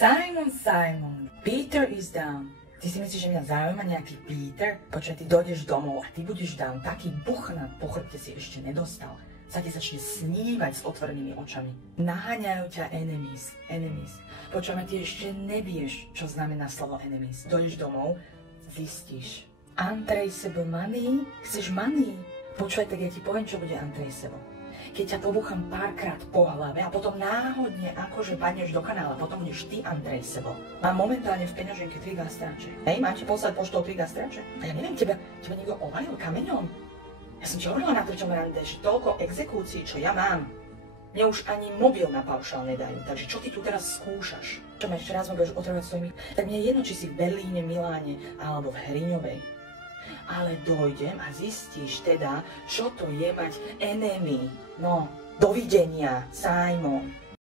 Simon, Simon, Peter is down. Ty si myslíš, že mňa zaujíma nejaký Peter? Počkaj, ty dojdeš domov a ty budeš down. Taký buchnat po chrbte si ešte nedostal. Sa ti začne snívať s otvorenými očami. Naháňajú ťa enemies. Počkaj, ty ešte nevieš, čo znamená slovo enemies. Dojdeš domov, zistíš. Untraceable money? Chceš money? Počkaj, tak ja ti poviem, čo bude untraceable. Keď ťa pobuchám párkrát po hlave a potom náhodne akože padneš do kanála, potom budeš ty untraceable. Mám momentálne v peňaženke 3 gastráče. Hej, mám ti poslať poštou 3 gastráče? A ja neviem, teba niekto ovalil kameňom? Ja som ti hovorila na treťom rande, že toľko exekúcií, čo ja mám, mne už ani mobil na paušál nedajú, takže čo ty tu teraz skúšaš? Čo ma ešte raz ma budeš otravovať svojimi... Tak mne je jedno, či si v Berlíne, Miláne alebo v Hriňovej. Ale dojdem a zistíš teda, čo to je mať enemy. No, dovidenia, Simon.